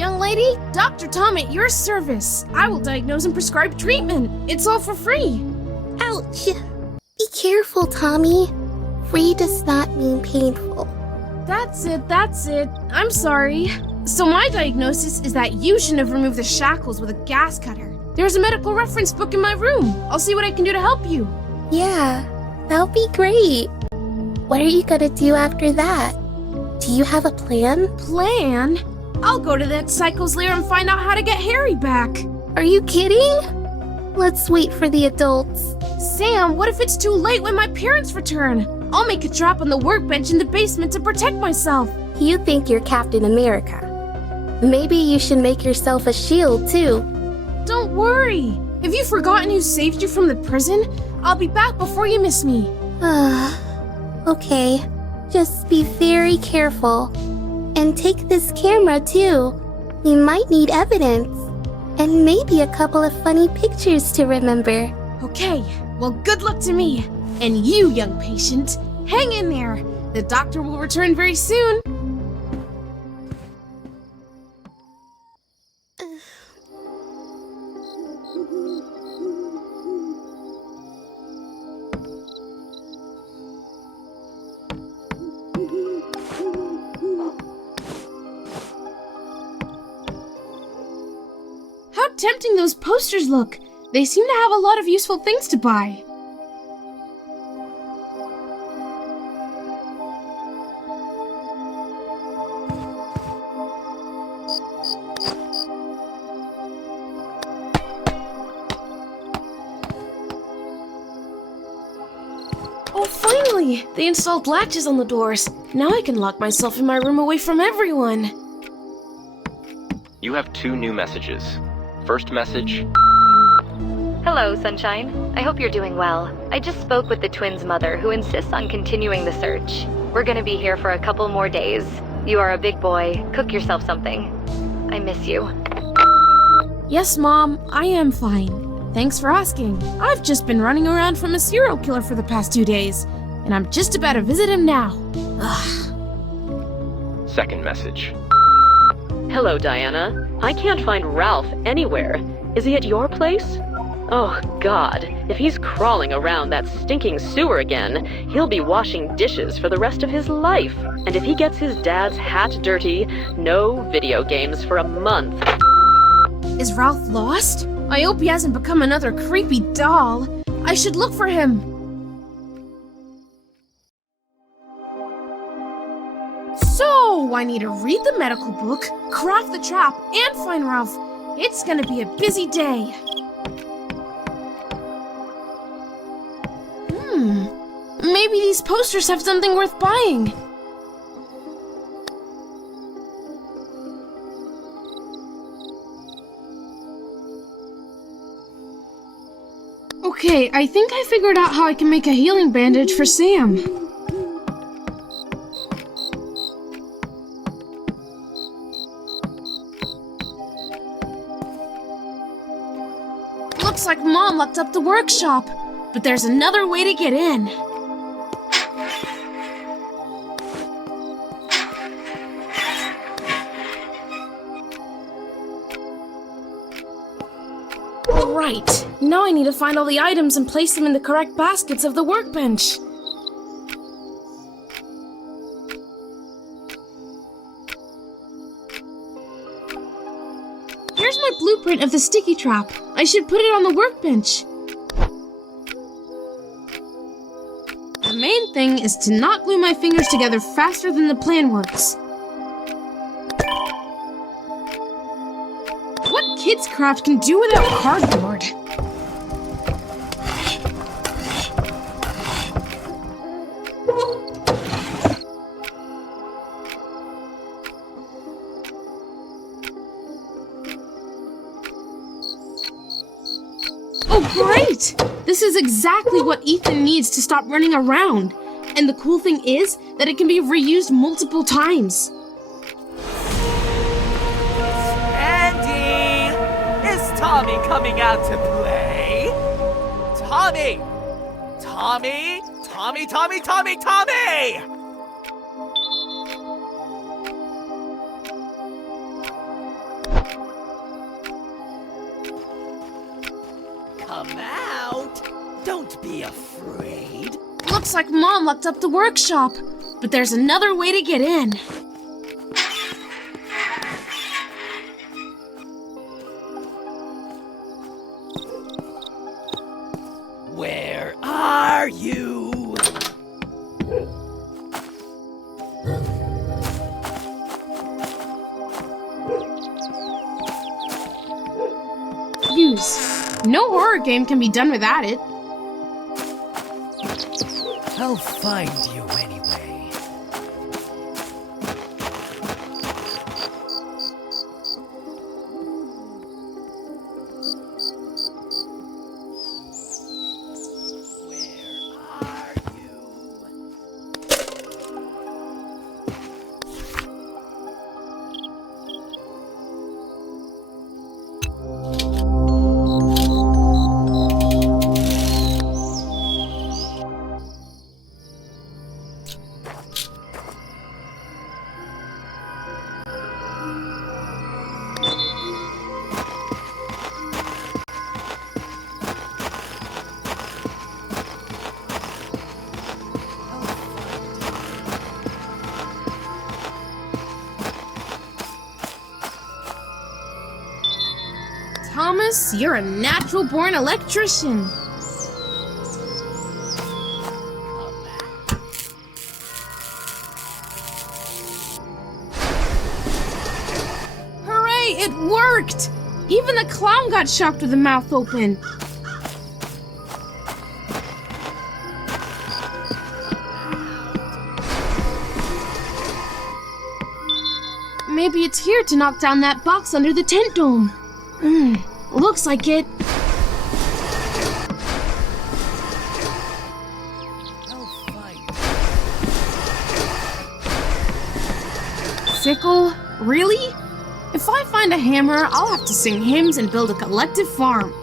Young lady, Dr. Tom at your service. I will diagnose and prescribe treatment. It's all for free. Ouch! Be careful, Tommy. Free does not mean painful. That's it. I'm sorry. So my diagnosis is that you shouldn't have removed the shackles with a gas cutter. There's a medical reference book in my room. I'll see what I can do to help you. Yeah, that'll be great. What are you gonna do after that? Do you have a plan? Plan? I'll go to that psycho's lair and find out how to get Harry back. Are you kidding? Let's wait for the adults. Sam, what if it's too late when my parents return? I'll make a trap on the workbench in the basement to protect myself. You think you're Captain America. Maybe you should make yourself a shield, too. Don't worry. Have you forgotten who saved you from the prison? I'll be back before you miss me. Okay. Just be very careful. And take this camera, too. We might need evidence. And maybe a couple of funny pictures to remember. Okay, well, good luck to me. And you, young patient, hang in there. The doctor will return very soon. How tempting those posters look. They seem to have a lot of useful things to buy. Oh, finally! They installed latches on the doors. Now I can lock myself in my room away from everyone. You have 2 new messages. First message. Hello, Sunshine. I hope you're doing well. I just spoke with the twins' mother, who insists on continuing the search. We're gonna be here for a couple more days. You are a big boy. Cook yourself something. I miss you. Yes, Mom, I am fine. Thanks for asking. I've just been running around from a serial killer for the past 2 days, and I'm just about to visit him now. Ugh. Second message. Hello, Diana. I can't find Ralph anywhere. Is he at your place? Oh, God. If he's crawling around that stinking sewer again, he'll be washing dishes for the rest of his life. And if he gets his dad's hat dirty, no video games for a month. Is Ralph lost? I hope he hasn't become another creepy doll. I should look for him. So, I need to read the medical book, craft the trap, and find Ralph. It's gonna be a busy day. Maybe these posters have something worth buying. Okay, I think I figured out how I can make a healing bandage for Sam. Looks like Mom locked up the workshop, but there's another way to get in. Right, now I need to find all the items and place them in the correct baskets of the workbench. Here's my blueprint of the sticky trap. I should put it on the workbench. The main thing is to not glue my fingers together faster than the plan works. What kids craft can do without cardboard? Oh, great! This is exactly what Ethan needs to stop running around. And the cool thing is that it can be reused multiple times. Andy! Is Tommy coming out to play? Tommy! Tommy! Tommy, Tommy, Tommy, Tommy! Come out! Don't be afraid. Looks like Mom locked up the workshop, but there's another way to get in. Where are you? Use. No horror game can be done without it. I'll find you anyway. Where are you? Thomas, you're a natural-born electrician. Hooray, it worked! Even the clown got shocked with the mouth open. Maybe it's here to knock down that box under the tent dome. Looks like it. Sickle? Really? If I find a hammer, I'll have to sing hymns and build a collective farm.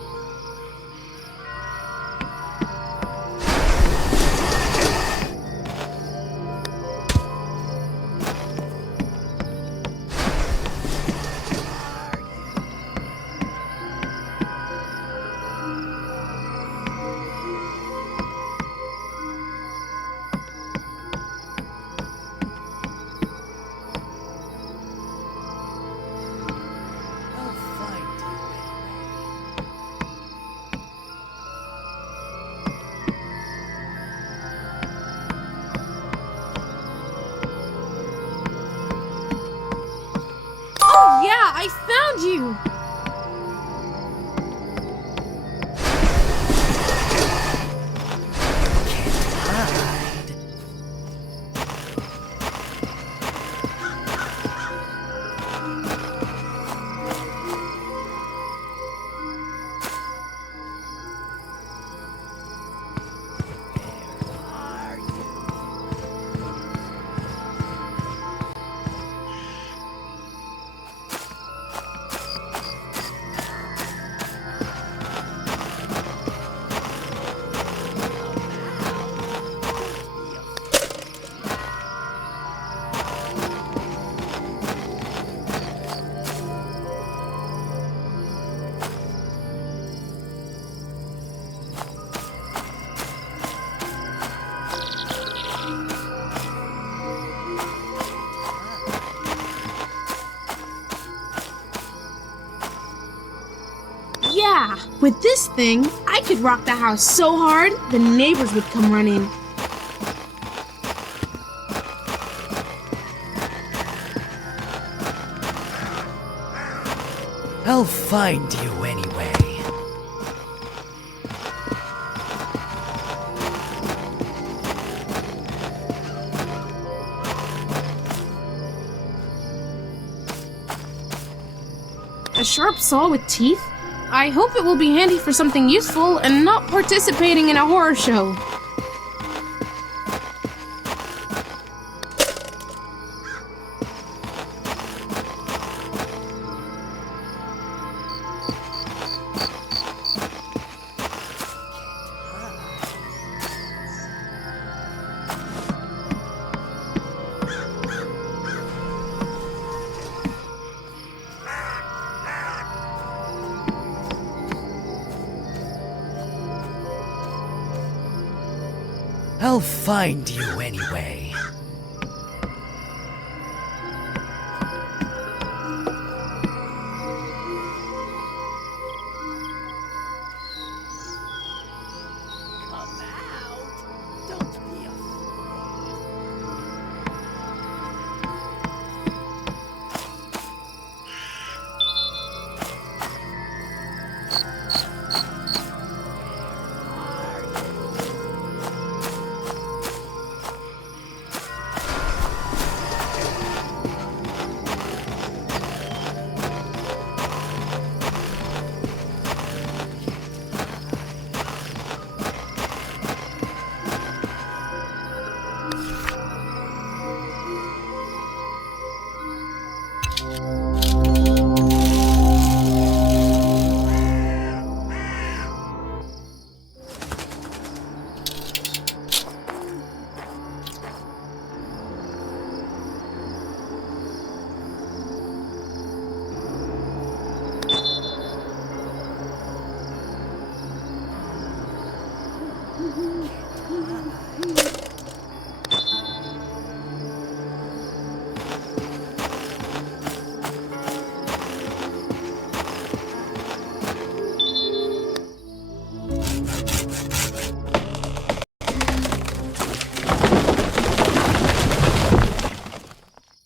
Yeah, I found you! Yeah, with this thing, I could rock the house so hard, the neighbors would come running. I'll find you anyway. A sharp saw with teeth? I hope it will be handy for something useful and not participating in a horror show. I'll find you anyway. Come out! Don't be afraid.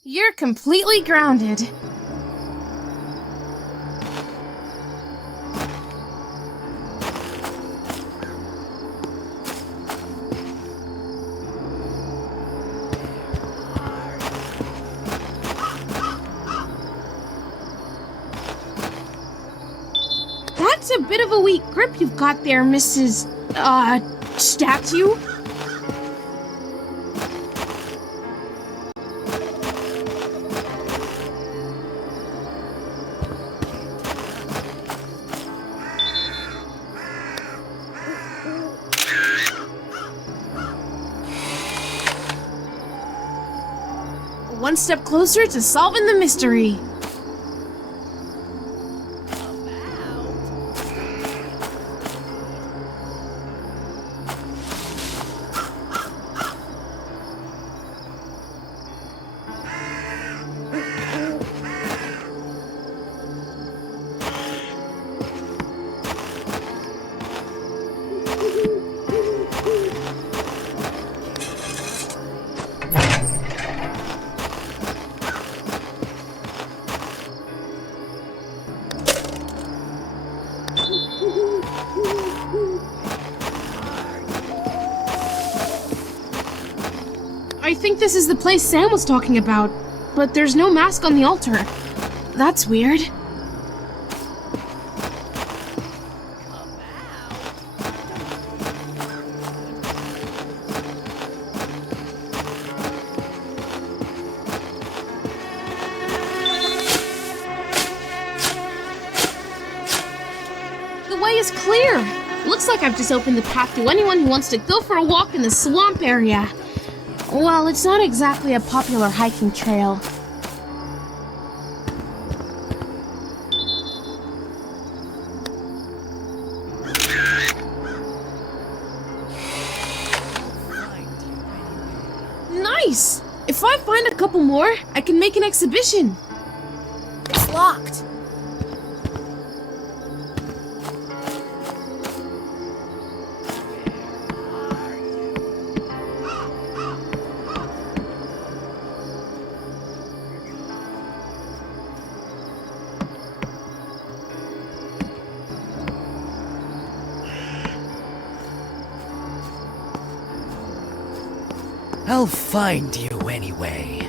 You're completely grounded. That's a bit of a weak grip you've got there, Mrs. Statue. One step closer to solving the mystery. I think this is the place Sam was talking about, but there's no mask on the altar. That's weird. The way is clear. Looks like I've just opened the path to anyone who wants to go for a walk in the swamp area. Well, it's not exactly a popular hiking trail. Nice! If I find a couple more, I can make an exhibition. It's locked. I'll find you anyway.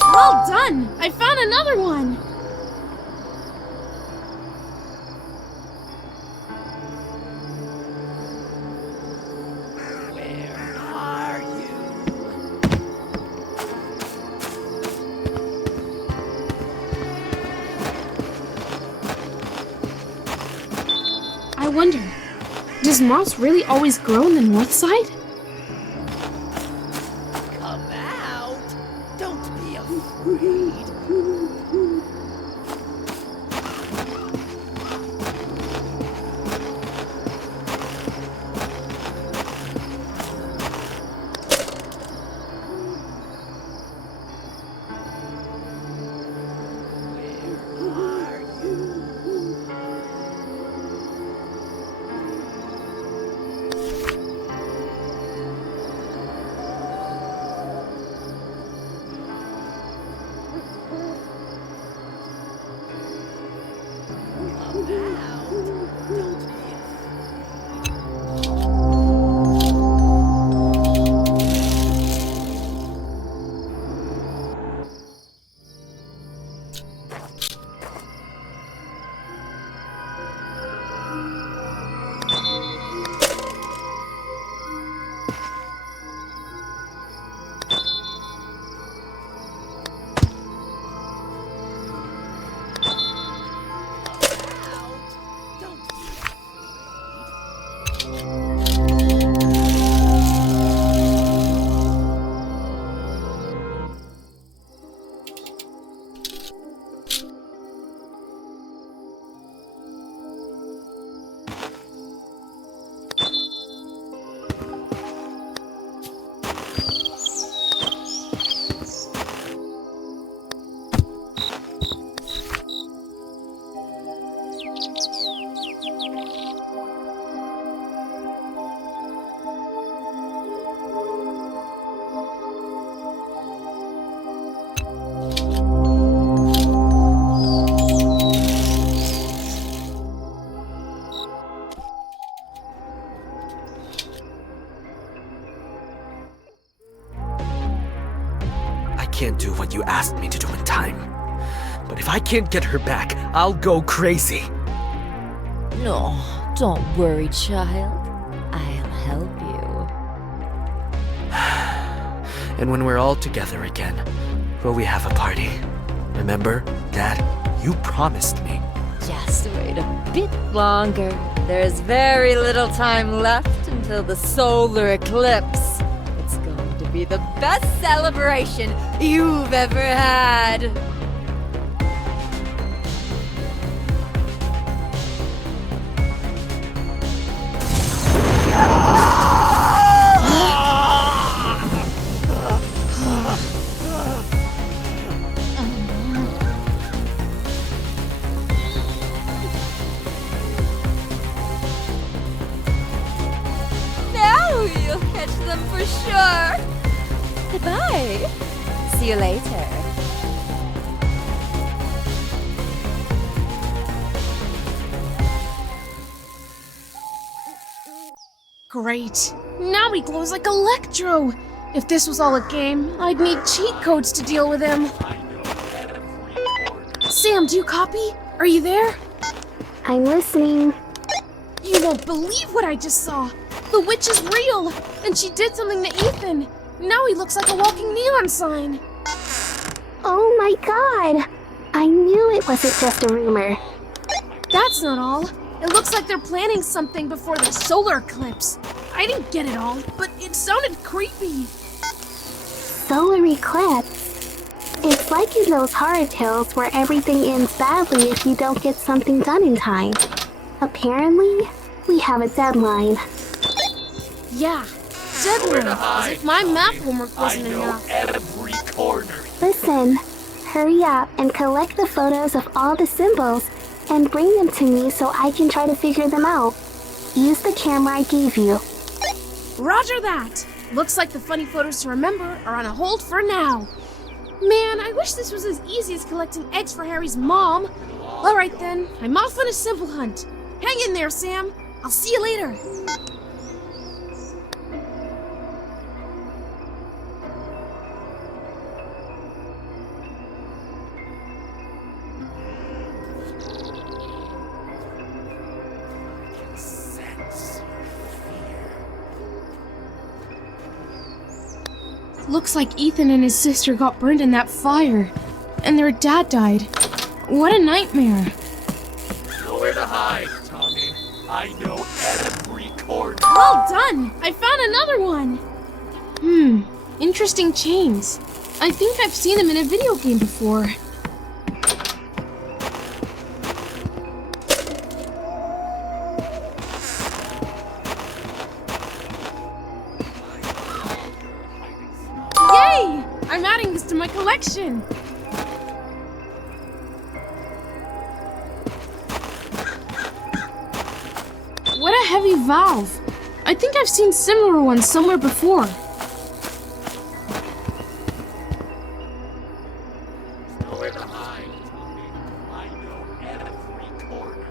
Well done! I found another one! Where are you? I wonder, does moss really always grow on the north side? Come out! Don't be afraid. can't do what you asked me to do in time. But if I can't get her back, I'll go crazy. No, don't worry, child. I'll help you. And when we're all together again, will we have a party? Remember, Dad, you promised me. Just wait a bit longer. There's very little time left until the solar eclipse. It's going to be the best celebration you've ever had. You'll catch them for sure. Goodbye. See you later. Great. Now he glows like Electro. If this was all a game, I'd need cheat codes to deal with him. Sam, do you copy? Are you there? I'm listening. You won't believe what I just saw. The witch is real, and she did something to Ethan. Now he looks like a walking neon sign. Oh my god! I knew it wasn't just a rumor. That's not all. It looks like they're planning something before the solar eclipse. I didn't get it all, but it sounded creepy. Solar eclipse. It's like in those horror tales where everything ends badly if you don't get something done in time. Apparently, we have a deadline. Yeah, deadline. As if my math homework wasn't enough. Every corner. Listen, hurry up and collect the photos of all the symbols and bring them to me so I can try to figure them out. Use the camera I gave you. Roger that. Looks like the funny photos to remember are on a hold for now. Man, I wish this was as easy as collecting eggs for Harry's mom. Alright then, I'm off on a simple hunt. Hang in there, Sam. I'll see you later. Looks like Ethan and his sister got burned in that fire, and their dad died. What a nightmare. Nowhere to hide, Tommy. I know every corner. Well done! I found another one! Interesting chains. I think I've seen them in a video game before. Yay! I'm adding this to my collection! What a heavy valve! I think I've seen similar ones somewhere before. Nowhere to hide, Tommy. I know every corner.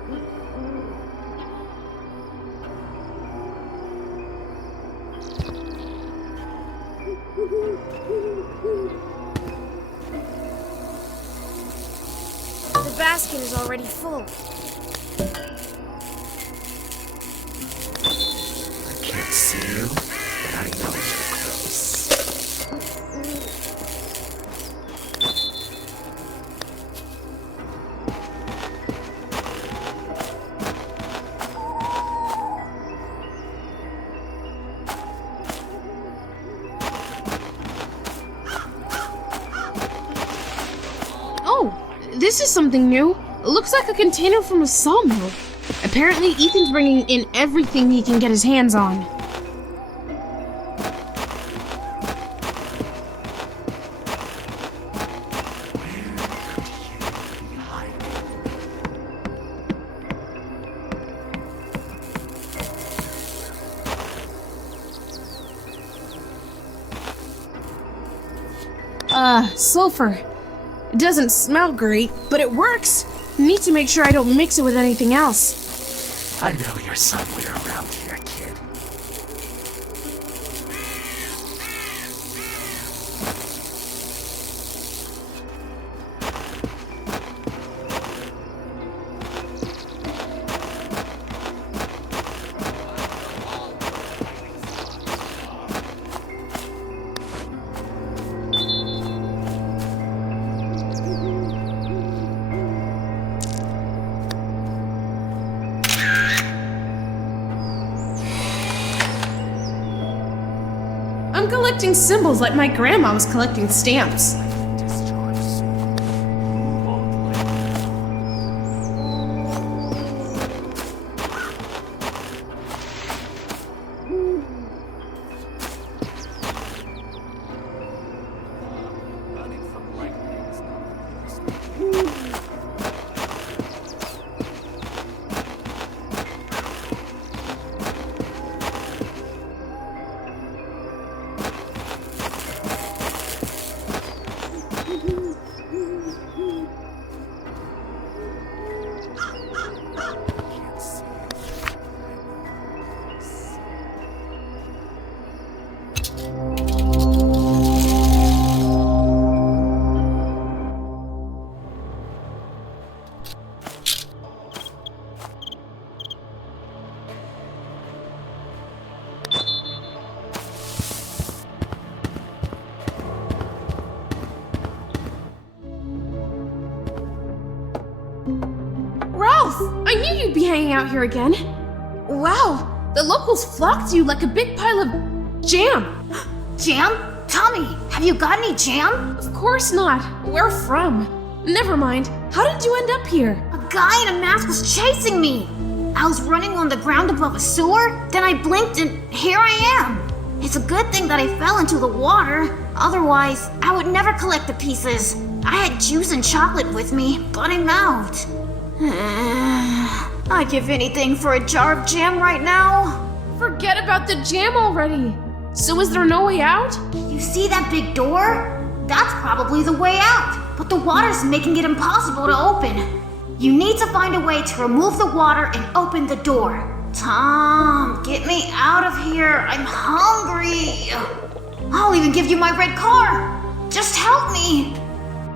The basket is already full. I can't see you, but I know you're close. Oh, this is something new. It looks like a container from a sawmill. Apparently, Ethan's bringing in everything he can get his hands on. Sulfur. It doesn't smell great, but it works. Need to make sure I don't mix it with anything else. I know you're somewhere around here, kid. I'm collecting symbols like my grandma was collecting stamps. Ralph! I knew you'd be hanging out here again. Wow, the locals flocked to you like a big pile of jam. Jam? Tommy, have you got any jam? Of course not. Where from? Never mind. How did you end up here? A guy in a mask was chasing me. I was running on the ground above a sewer, then I blinked and here I am. It's a good thing that I fell into the water. Otherwise, I would never collect the pieces. I had juice and chocolate with me, but I'm out. I'd give anything for a jar of jam right now. Forget about the jam already. So is there no way out? You see that big door? That's probably the way out, but the water's making it impossible to open. You need to find a way to remove the water and open the door. Tom, get me out of here. I'm hungry. I'll even give you my red car. Just help me.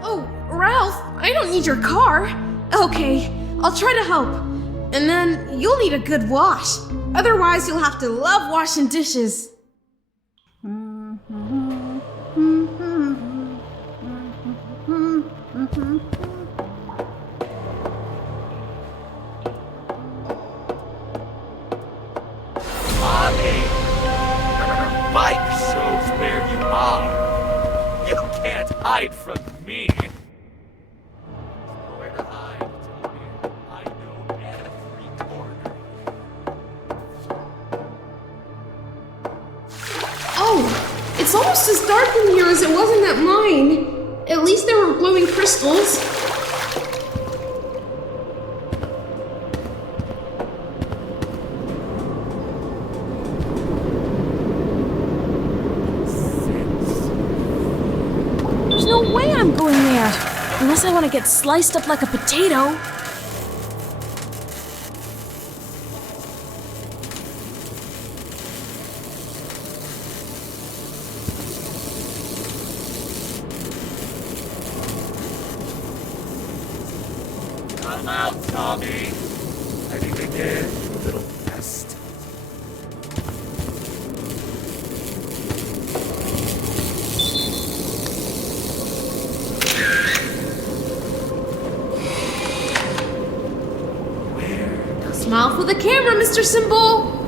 Oh, Ralph, I don't need your car. Okay, I'll try to help. And then you'll need a good wash. Otherwise, you'll have to love washing dishes. Tommy! Your bike shows where you are. You can't hide from me. Nowhere to hide, Tommy. I know every corner. Oh, it's almost as dark in here as it was in that mine. At least there were glowing crystals. There's no way I'm going there. Unless I want to get sliced up like a potato. Come out, Tommy! I think I did, you little pest. Smile for the camera, Mr. Symbol!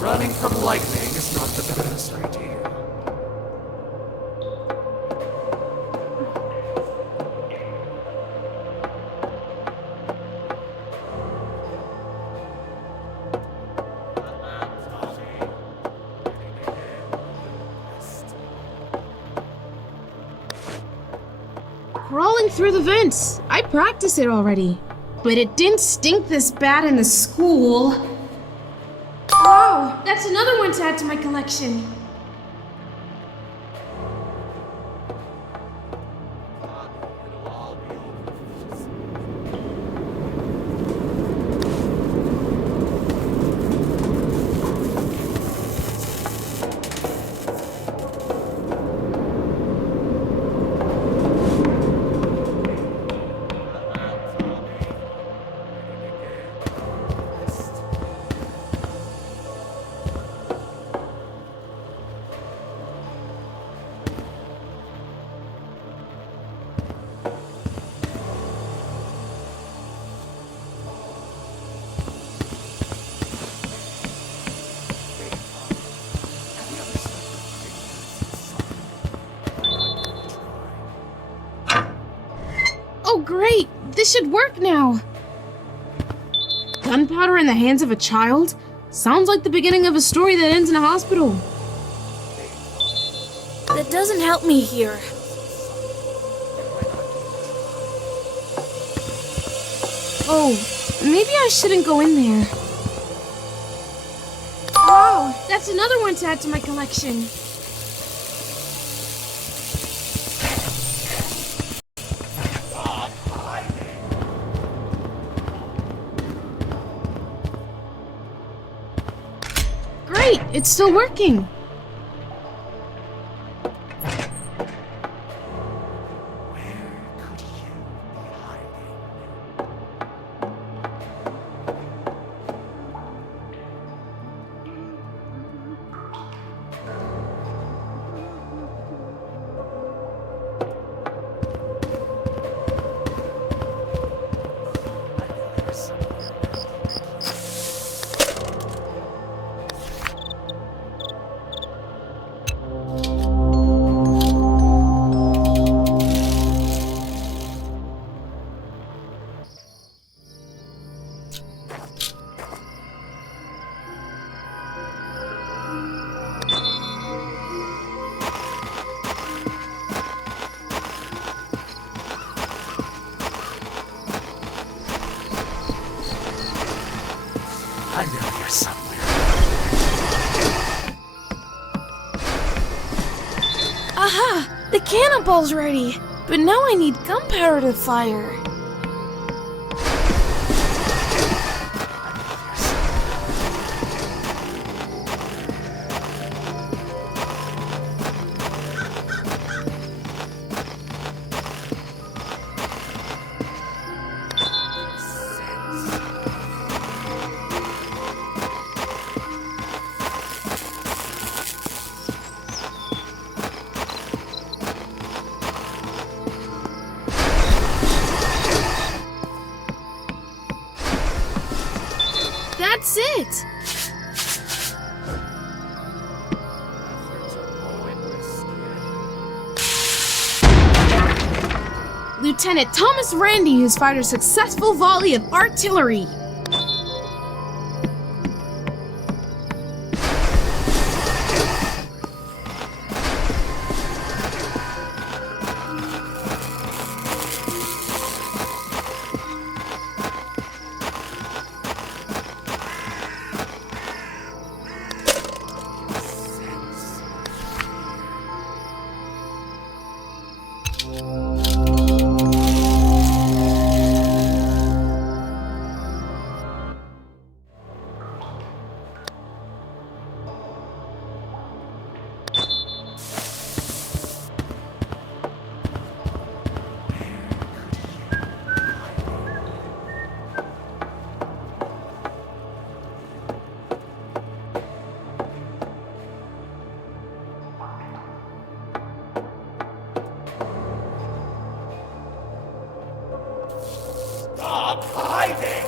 Running from lightning is not the best idea. Crawling through the vents. I practiced it already. But it didn't stink this bad in the school. Wow, that's another one to add to my collection. Great! This should work now! Gunpowder in the hands of a child? Sounds like the beginning of a story that ends in a hospital. That doesn't help me here. Oh, maybe I shouldn't go in there. Wow, that's another one to add to my collection. Great, it's still working. I know you're somewhere. Aha! The cannonball's ready! But now I need gunpowder to fire. That's it! Lieutenant Thomas Randy has fired a successful volley of artillery. Stop hiding!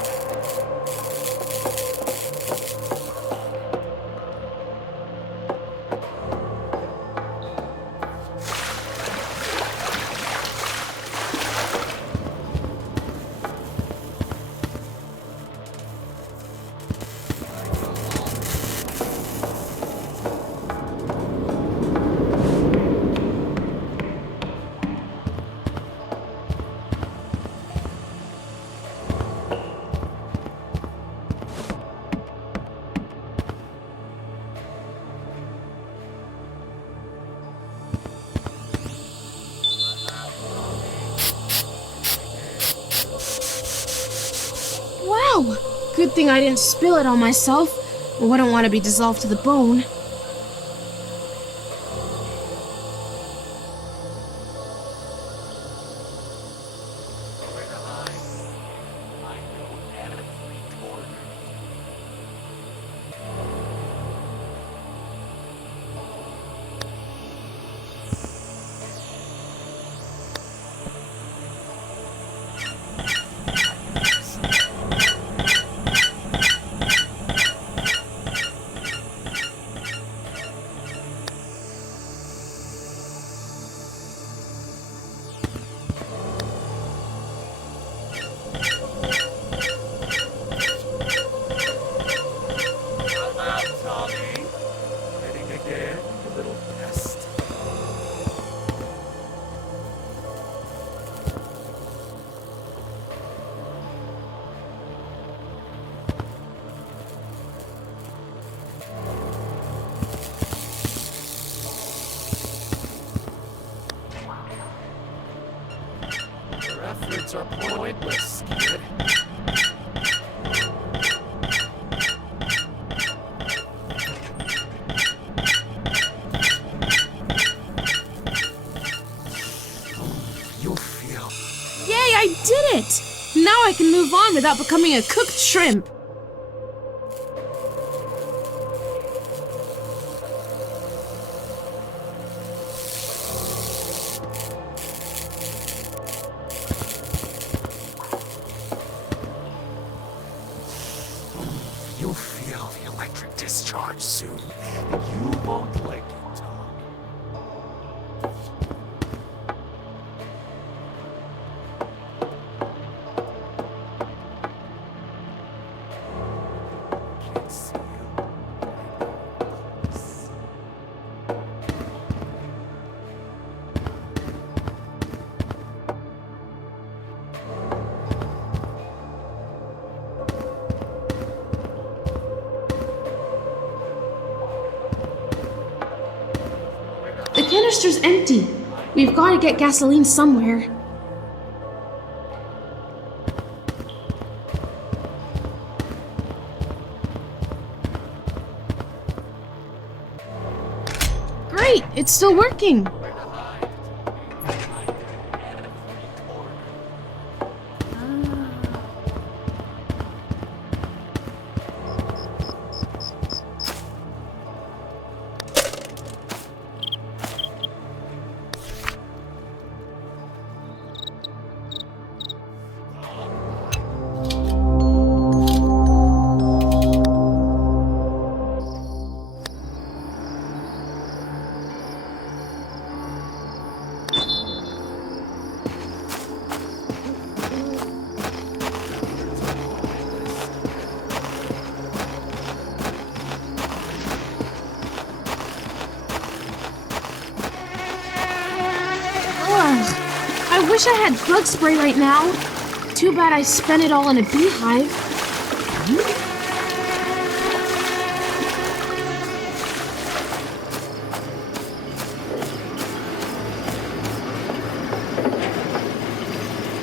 Wow! Good thing I didn't spill it on myself. I wouldn't want to be dissolved to the bone. are pointless, kid. You feel... Yay, I did it! Now I can move on without becoming a cooked shrimp. You'll feel the electric discharge soon. You won't like it, Tom. Can't see you. The canister's empty. We've got to get gasoline somewhere. Great, it's still working. I wish I had bug spray right now. Too bad I spent it all in a beehive.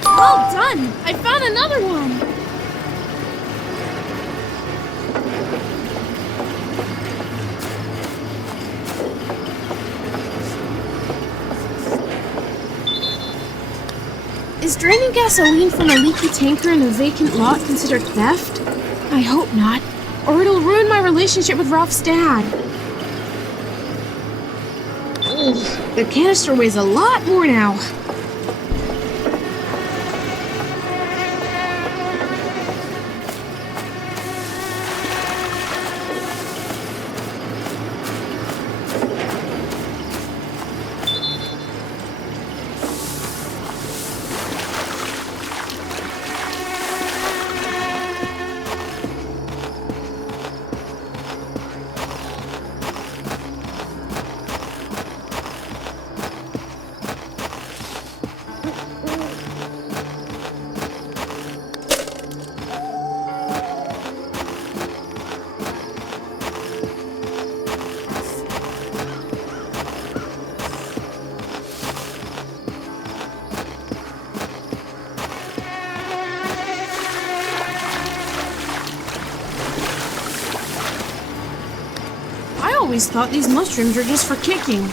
Well done! I found another one! Is draining gasoline from a leaky tanker in a vacant lot considered theft? I hope not, or it'll ruin my relationship with Ralph's dad. Ugh, the canister weighs a lot more now. I always thought these mushrooms were just for kicking.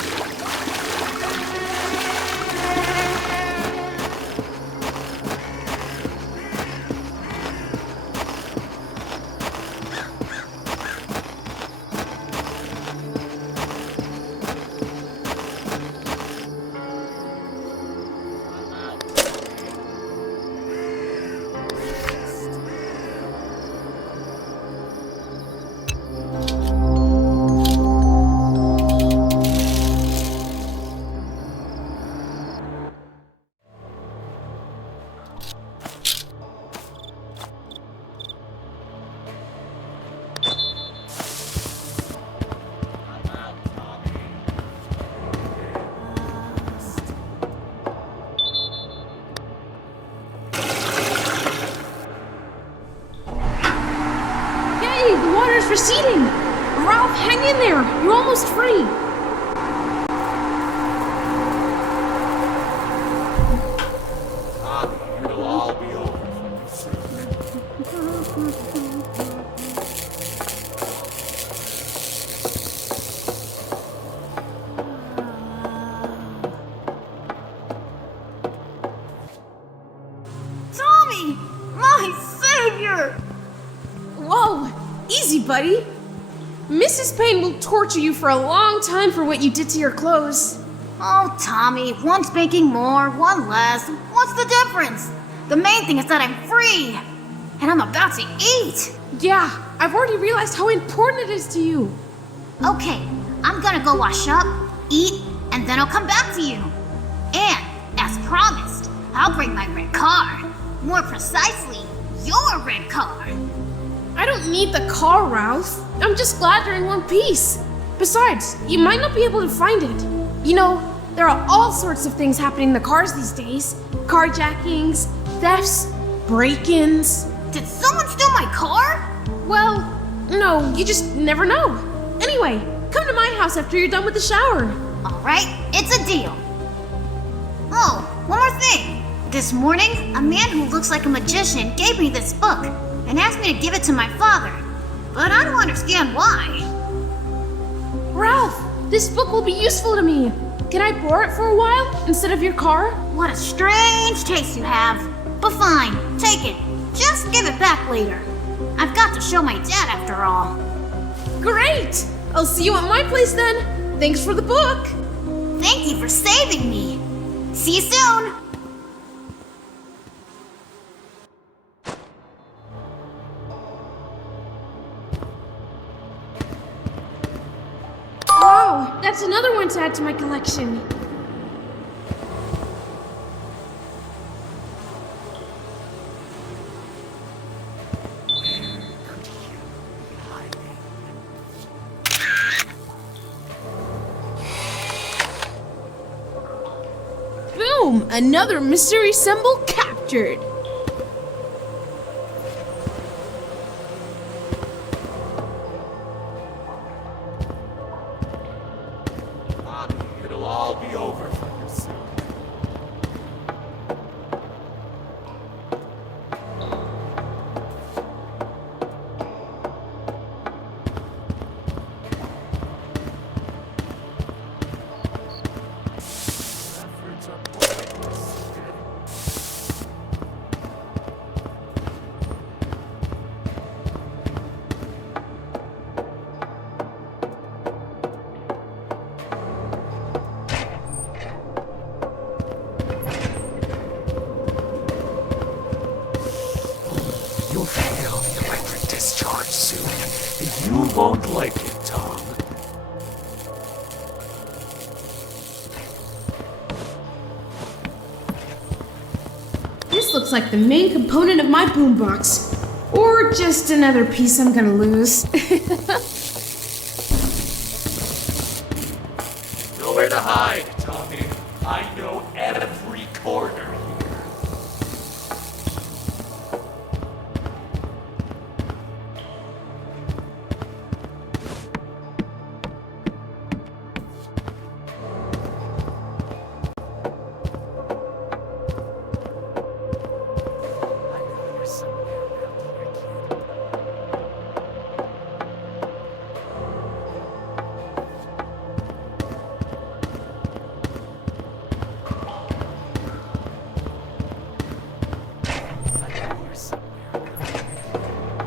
Receding! Ralph, hang in there! You're almost free! buddy. Mrs. Payne will torture you for a long time for what you did to your clothes. Oh, Tommy, one's making more, one less. What's the difference? The main thing is that I'm free. And I'm about to eat. Yeah, I've already realized how important it is to you. Okay, I'm gonna go wash up, eat, and then I'll come back to you. And, as promised, I'll bring my red car. More precisely, your red car. I don't need the car, Ralph. I'm just glad you're in one piece. Besides, you might not be able to find it. You know, there are all sorts of things happening in the cars these days. Carjackings, thefts, break-ins. Did someone steal my car? Well, no, you just never know. Anyway, come to my house after you're done with the shower. Alright, it's a deal. Oh, one more thing. This morning, a man who looks like a magician gave me this book and asked me to give it to my father. But I don't understand why. Ralph, this book will be useful to me. Can I borrow it for a while instead of your car? What a strange taste you have. But fine, take it. Just give it back later. I've got to show my dad after all. Great! I'll see you at my place then. Thanks for the book. Thank you for saving me. See you soon. Wow, that's another one to add to my collection. Boom! Another mystery symbol captured. It'll all be over for you soon. You'll feel the electric discharge soon, and you won't like it, Tom. This looks like the main component of my boombox. Or just another piece I'm gonna lose. Nowhere to hide, Tommy. I know every corner here. I know you're somewhere around here, kid. I know you're somewhere around here.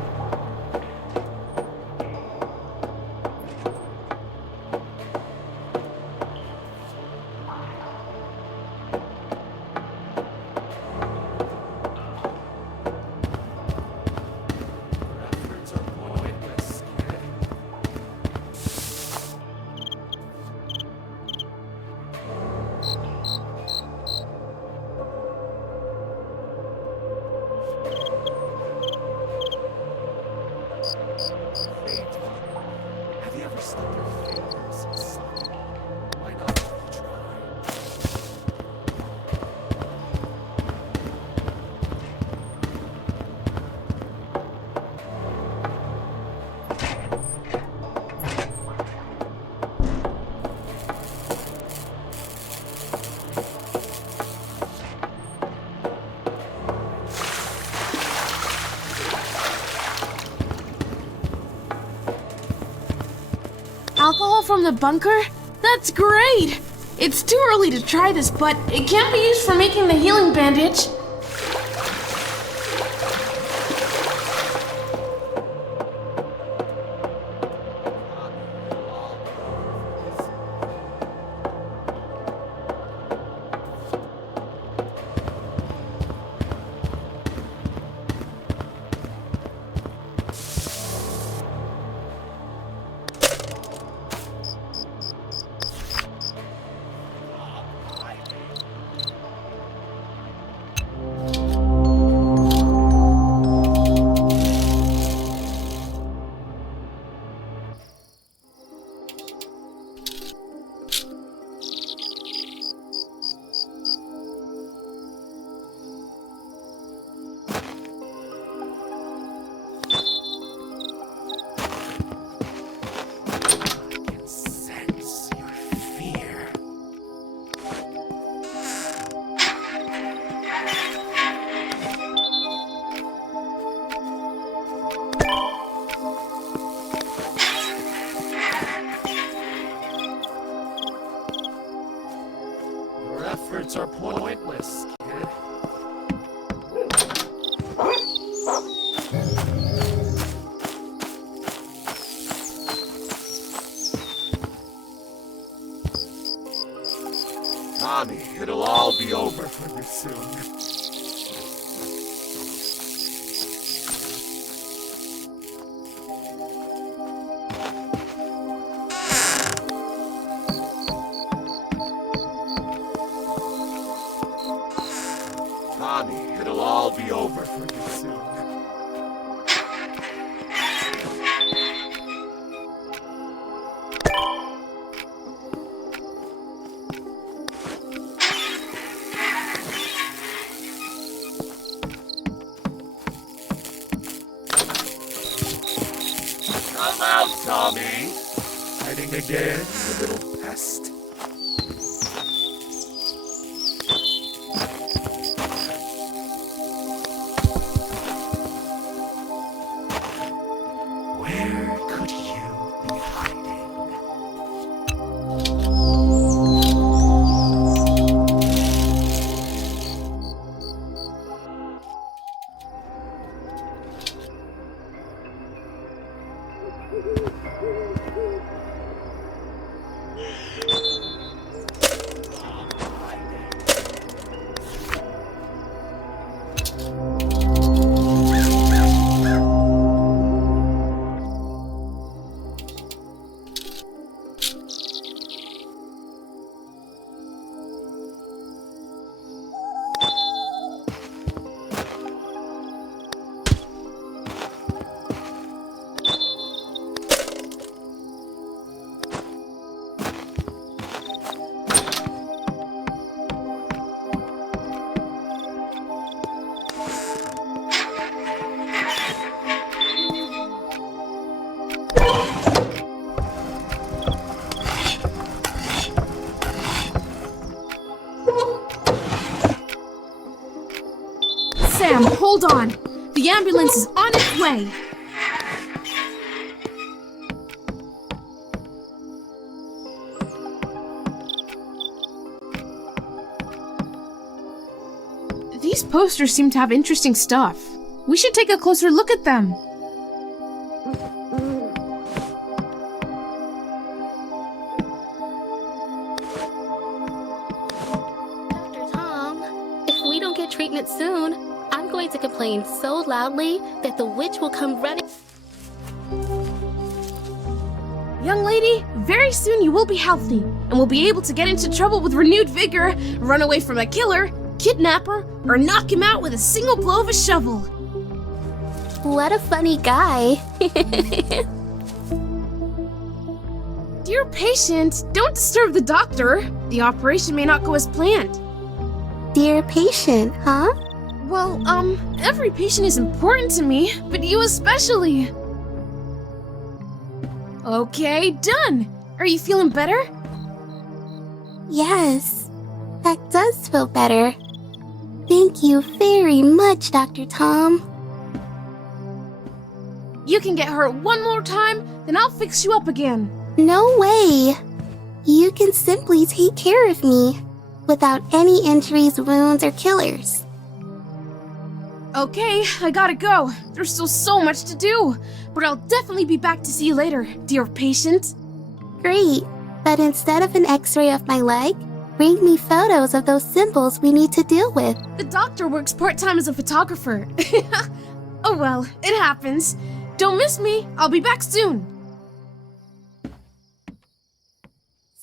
Your efforts are pointless, kid. Hey, Tommy, have you ever stuck your fingers in something? Why not try? Alcohol from the bunker? That's great! It's too early to try this, but it can be used for making the healing bandage. efforts are pointless, kid. Tommy, it'll all be over for you soon. Tommy, it'll all be over for you soon. Come out, Tommy. Hiding again, you little pest. Where could you be hiding? Sam, hold on. The ambulance is on its way. These posters seem to have interesting stuff. We should take a closer look at them. Dr. Tom, if we don't get treatment soon, I'm going to complain so loudly that the witch will come running. Young lady, very soon you will be healthy and will be able to get into trouble with renewed vigor, run away from a killer, kidnapper, or knock him out with a single blow of a shovel. What a funny guy. Dear patient, don't disturb the doctor. The operation may not go as planned. Dear patient, huh? Well, every patient is important to me, but you especially. Okay, done. Are you feeling better? Yes, that does feel better. Thank you very much, Dr. Tom. You can get hurt one more time, then I'll fix you up again. No way. You can simply take care of me without any injuries, wounds, or killers. Okay, I gotta go. There's still so much to do, but I'll definitely be back to see you later, dear patient. Great, but instead of an x-ray of my leg, bring me photos of those symbols we need to deal with. The doctor works part-time as a photographer. Oh well, it happens. Don't miss me. I'll be back soon.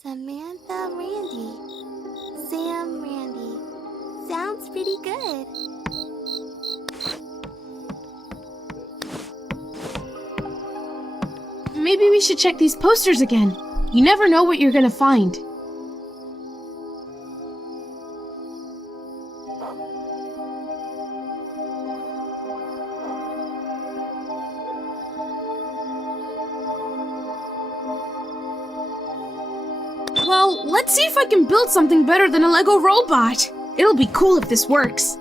Samantha Randy. Sam Randy. Sounds pretty good. Maybe we should check these posters again. You never know what you're gonna find. Well, let's see if I can build something better than a Lego robot. It'll be cool if this works.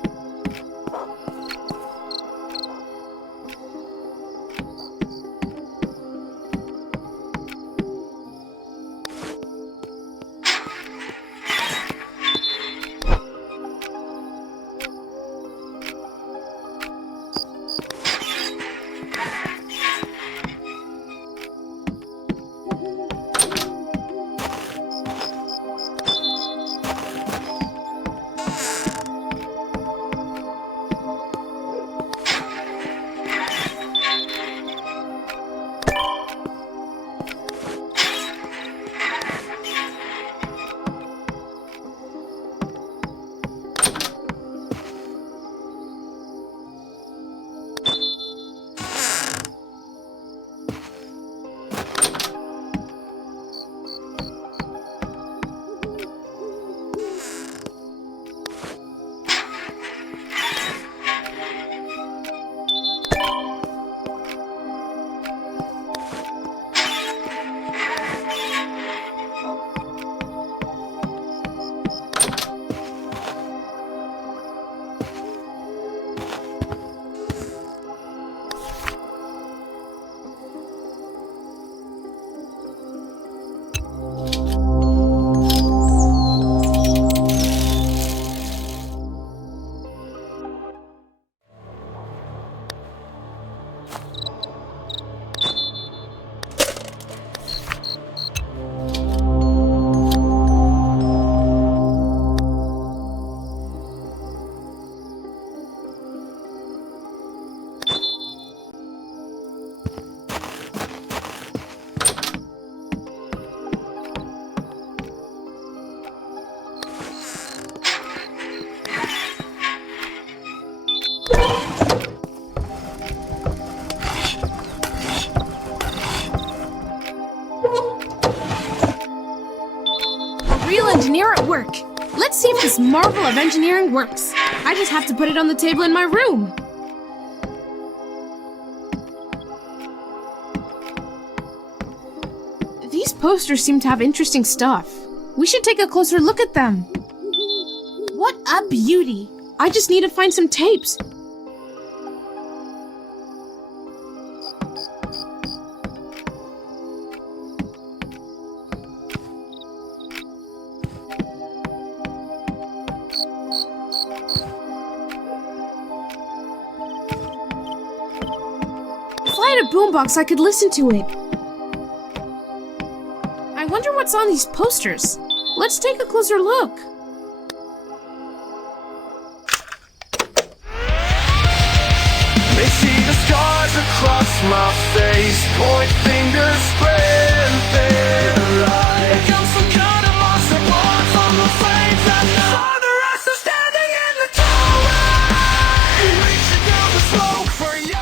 real engineer at work. Let's see if this marvel of engineering works. I just have to put it on the table in my room. These posters seem to have interesting stuff. We should take a closer look at them. What a beauty! I just need to find some tapes. If I had a boombox, I could listen to it. I wonder what's on these posters. Let's take a closer look. They see the scars across my face, point fingers, spread their light. Here comes some kind of monster born from the flames, and now the rest are standing in the doorway, reaching down the smoke for you.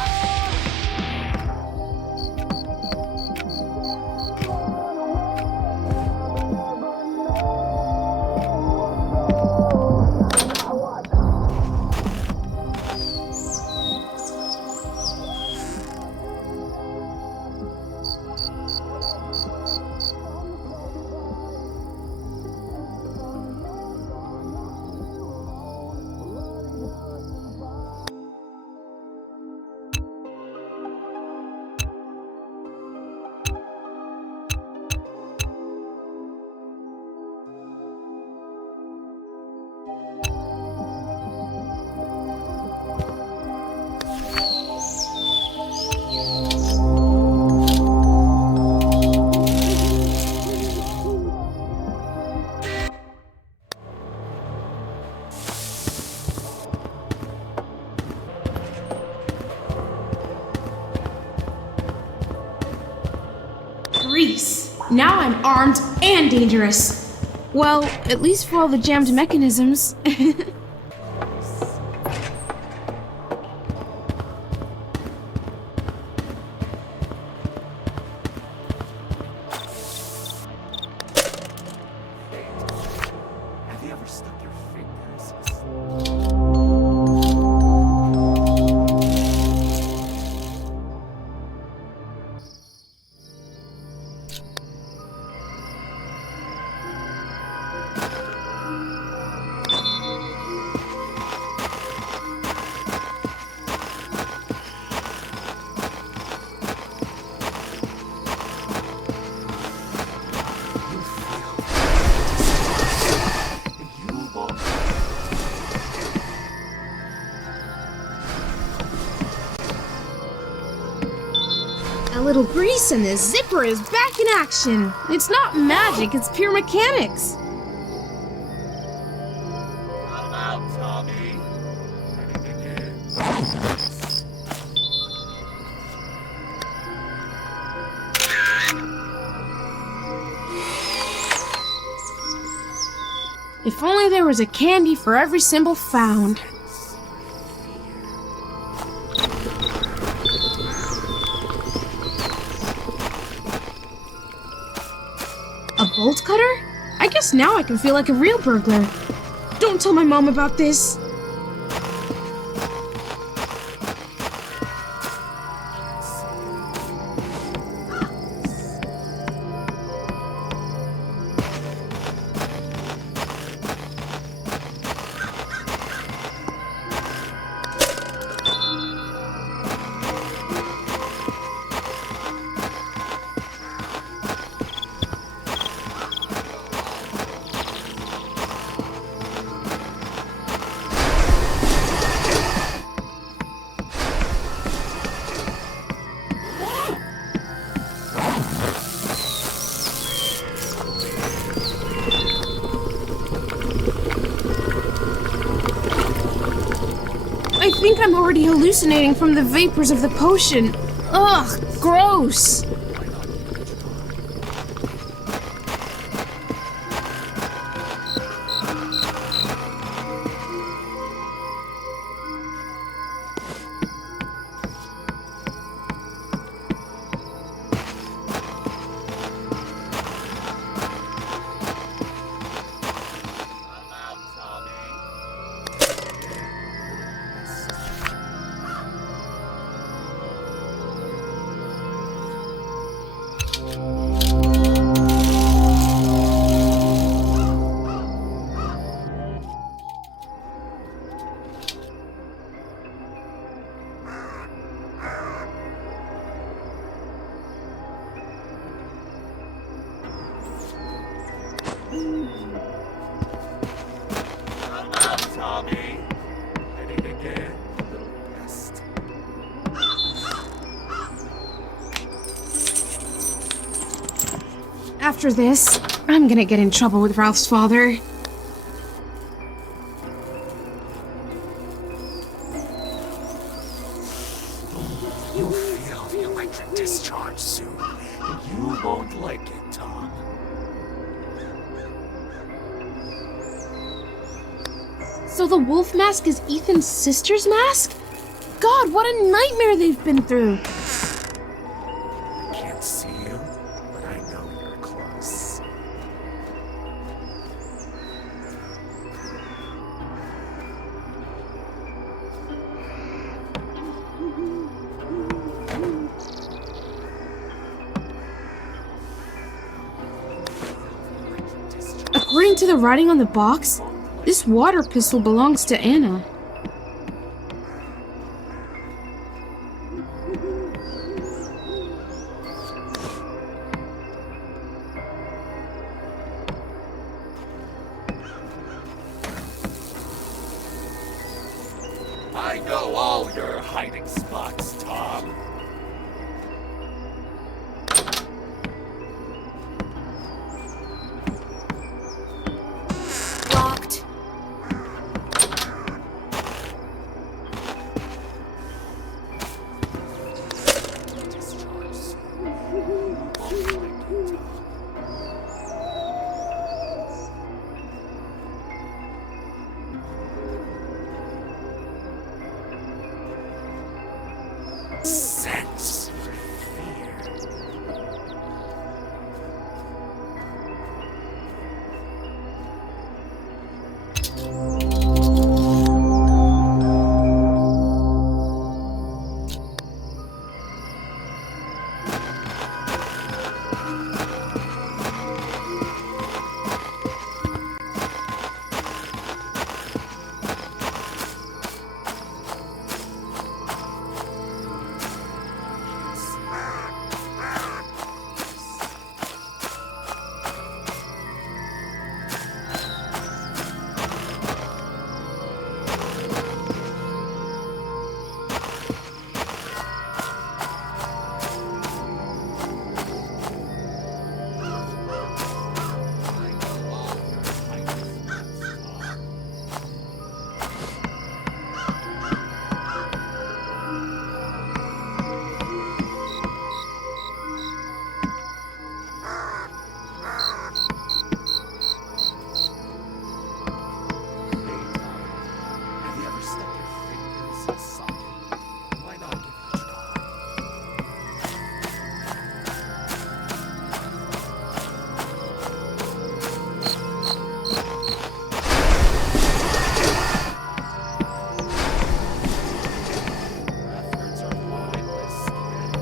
Now I'm armed and dangerous. Well, at least for all the jammed mechanisms. Have you ever stuck your fingers? A little grease and the zipper is back in action. It's not magic, it's pure mechanics. Come out, Tommy. If only there was a candy for every symbol found. A bolt cutter? I guess now I can feel like a real burglar. Don't tell my mom about this. I think I'm already hallucinating from the vapors of the potion. Ugh, gross. Come up, Tommy. Heading again, little pest. After this, I'm gonna get in trouble with Ralph's father. You'll feel the electric discharge soon. You won't like it, Tom. So the wolf mask is Ethan's sister's mask? God, what a nightmare they've been through. I can't see you, but I know you're close. According to the writing on the box, this water pistol belongs to Anna. I know all your hiding spots, Tom. Locked. Discharge soon. You won't like it, Tom. Sense fear. Have you ever stuck your fingers in a socket? Why not give it a try? Efforts are pointless, kid.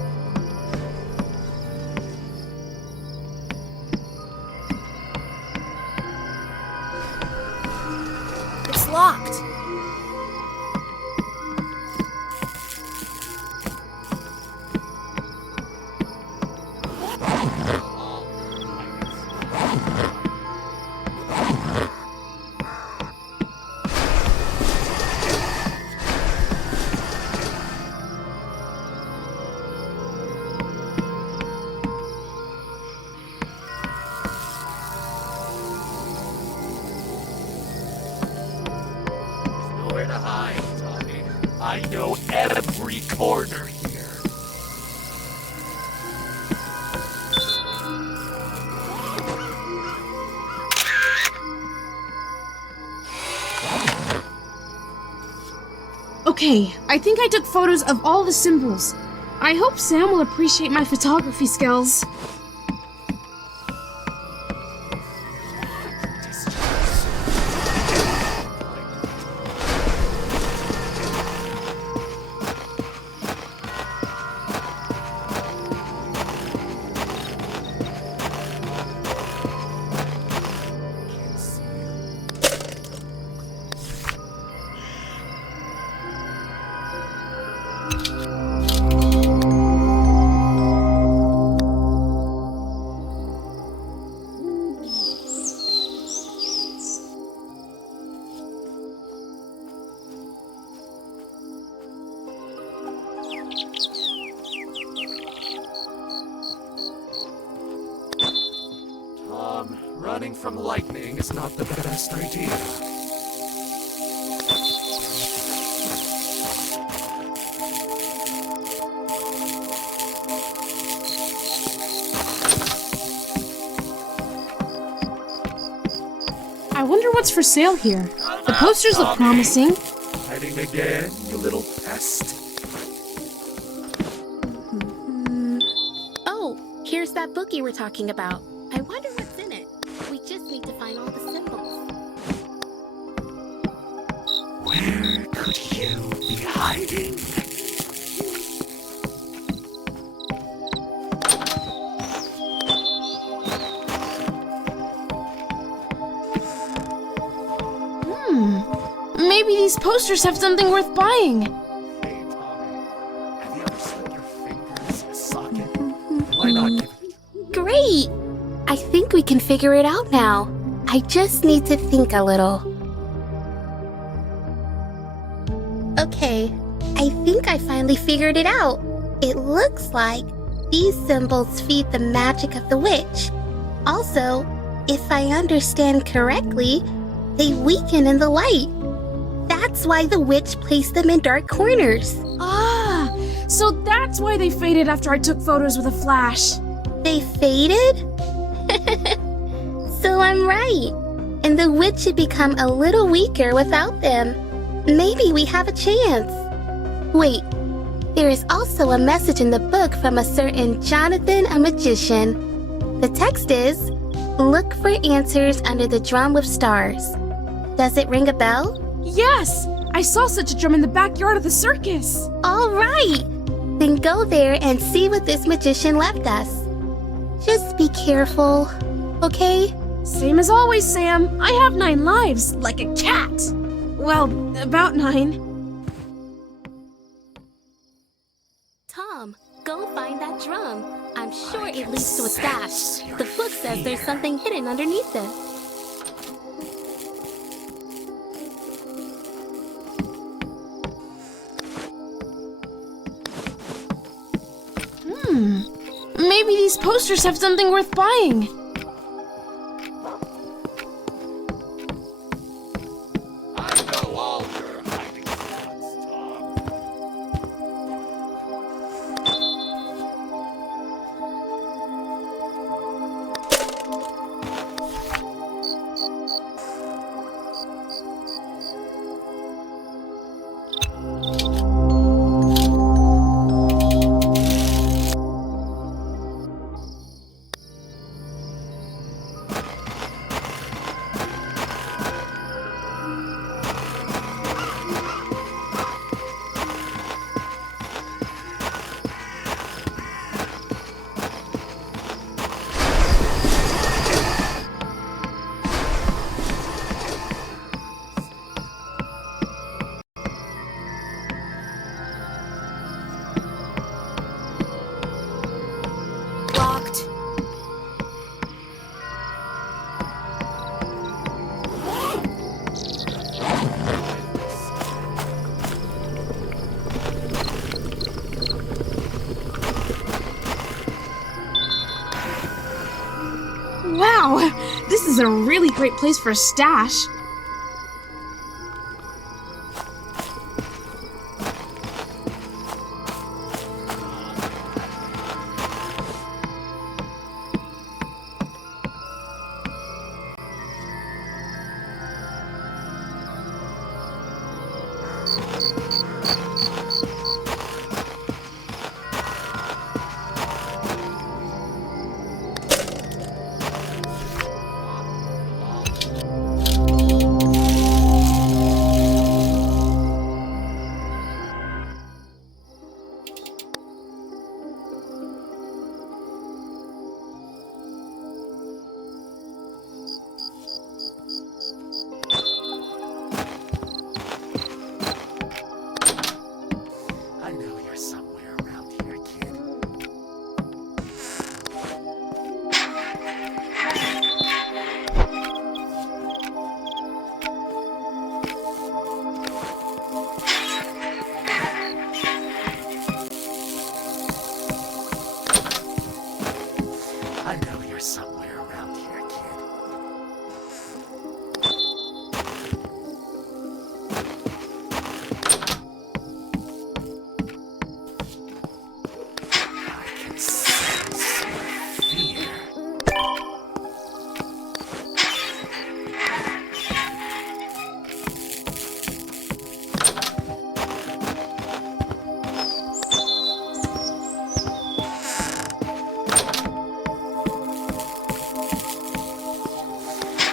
It's locked. Nowhere to hide, Tommy. I know every corner here. Okay, I think I took photos of all the symbols. I hope Sam will appreciate my photography skills. from lightning is not the best idea. I wonder what's for sale here. The posters look promising. Hiding again, you little pest. Oh, here's that book you were talking about. I wonder what's in it. We just need to find all the symbols. Where could you be hiding? Maybe these posters have something worth buying. Hey, Tommy, have you ever slipped your fingers in a socket? Why not give it? Great! I think we can figure it out now. I just need to think a little. Okay, I think I finally figured it out. It looks like these symbols feed the magic of the witch. Also, if I understand correctly, they weaken in the light. That's why the witch placed them in dark corners. Ah, so that's why they faded after I took photos with a flash. They faded? So I'm right. And the witch had become a little weaker without them. Maybe we have a chance. Wait, there is also a message in the book from a certain Jonathan, a magician. The text is, "Look for answers under the drum with stars." Does it ring a bell? Yes! I saw such a drum in the backyard of the circus. All right! Then go there and see what this magician left us. Just be careful, okay? Same as always, Sam. I have 9 lives, like a cat. Well, about 9. Tom, go find that drum. I'm sure it leads to a stash. The book says there's something hidden underneath it. Maybe these posters have something worth buying. I know all your hiding spots, Tom. Locked. Wow, this is a really great place for a stash.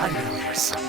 I know you're somewhere.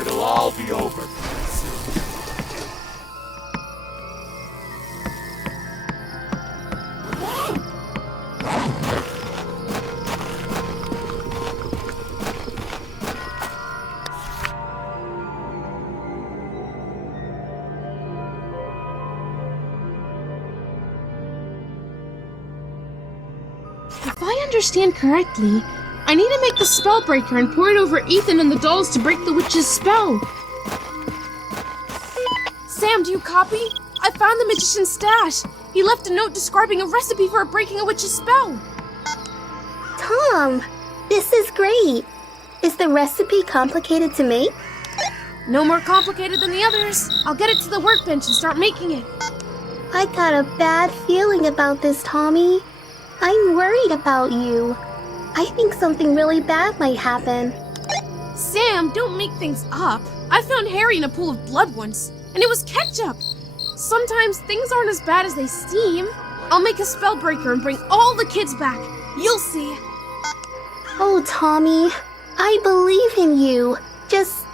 It'll all be over soon. If I understand correctly, I need to make the spellbreaker and pour it over Ethan and the dolls to break the witch's spell. Sam, do you copy? I found the magician's stash. He left a note describing a recipe for breaking a witch's spell. Tom, this is great. Is the recipe complicated to make? No more complicated than the others. I'll get it to the workbench and start making it. I got a bad feeling about this, Tommy. I'm worried about you. I think something really bad might happen. Sam, don't make things up. I found Harry in a pool of blood once, and it was ketchup. Sometimes things aren't as bad as they seem. I'll make a spellbreaker and bring all the kids back. You'll see. Oh, Tommy, I believe in you. Just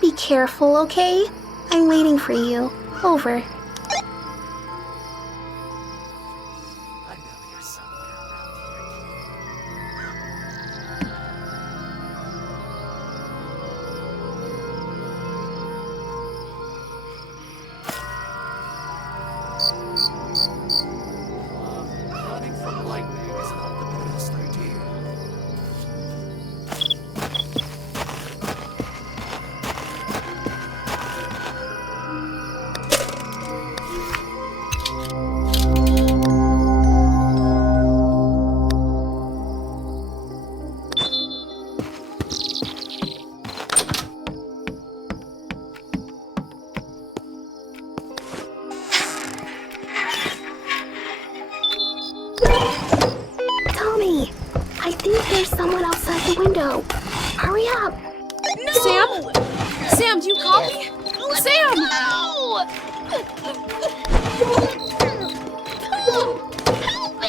be careful, okay? I'm waiting for you. Over. I know you're somewhere around here. Running from lightning is not the best idea. Tommy, I think there's someone outside the window. Hurry up. No! Sam, do you copy? Sam! Help me!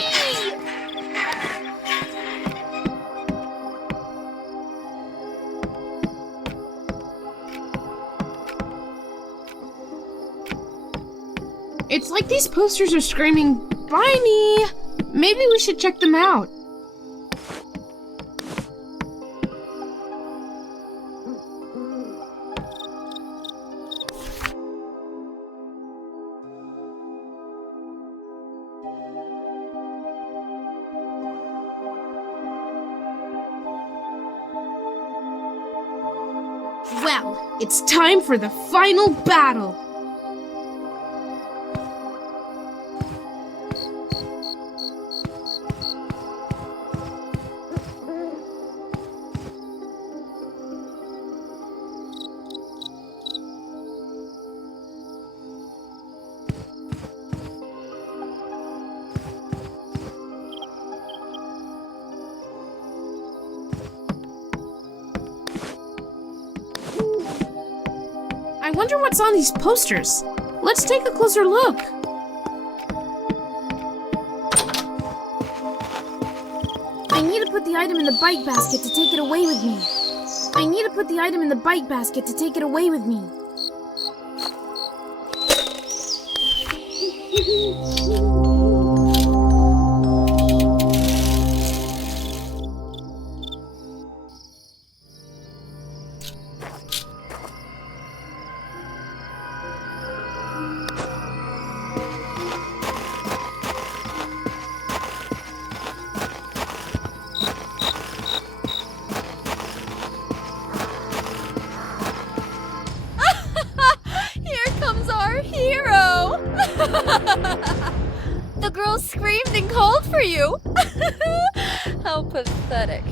It's like these posters are screaming, "Buy me!" Maybe we should check them out. Well, it's time for the final battle. I wonder what's on these posters. Let's take a closer look. I need to put the item in the bike basket to take it away with me. I need to put the item in the bike basket to take it away with me. Here comes our hero! screamed and called for you. How pathetic.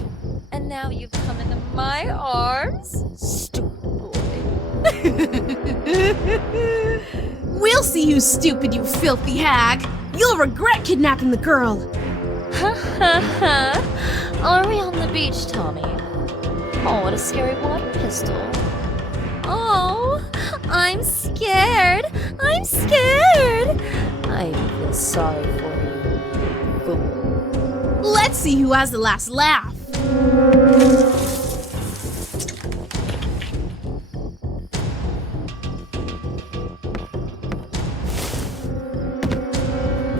And now you've come into my arms? Stupid boy. We'll see who's stupid, you filthy hag. You'll regret kidnapping the girl. Ha ha ha. Are we on the beach, Tommy? Oh, what a scary water pistol. Oh, I'm scared. I'm scared. I feel sorry for you, fool. Let's see who has the last laugh.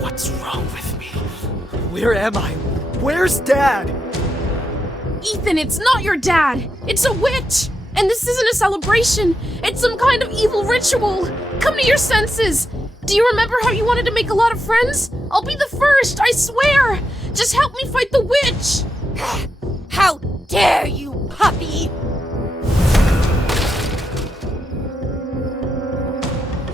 What's wrong with me? Where am I? Where's Dad? Ethan, it's not your dad. It's a witch. And this isn't a celebration. It's some kind of evil ritual. Come to your senses. Do you remember how you wanted to make a lot of friends? I'll be the first, I swear. Just help me fight the witch. How dare you, puppy!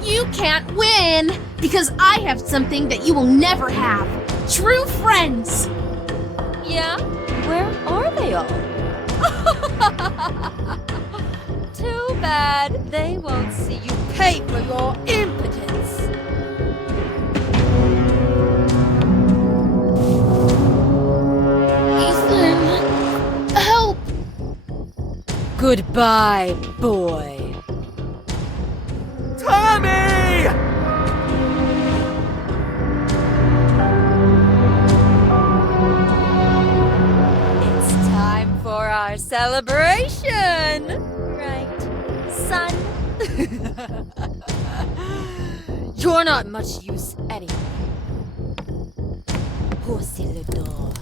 You can't win, because I have something that you will never have. True friends. Yeah? Where are they all? Too bad they won't see you pay for your impotence. Ethan, help. Goodbye, boy. Tommy! It's time for our celebration! Right, son? You're not much use anyway. Pussy little,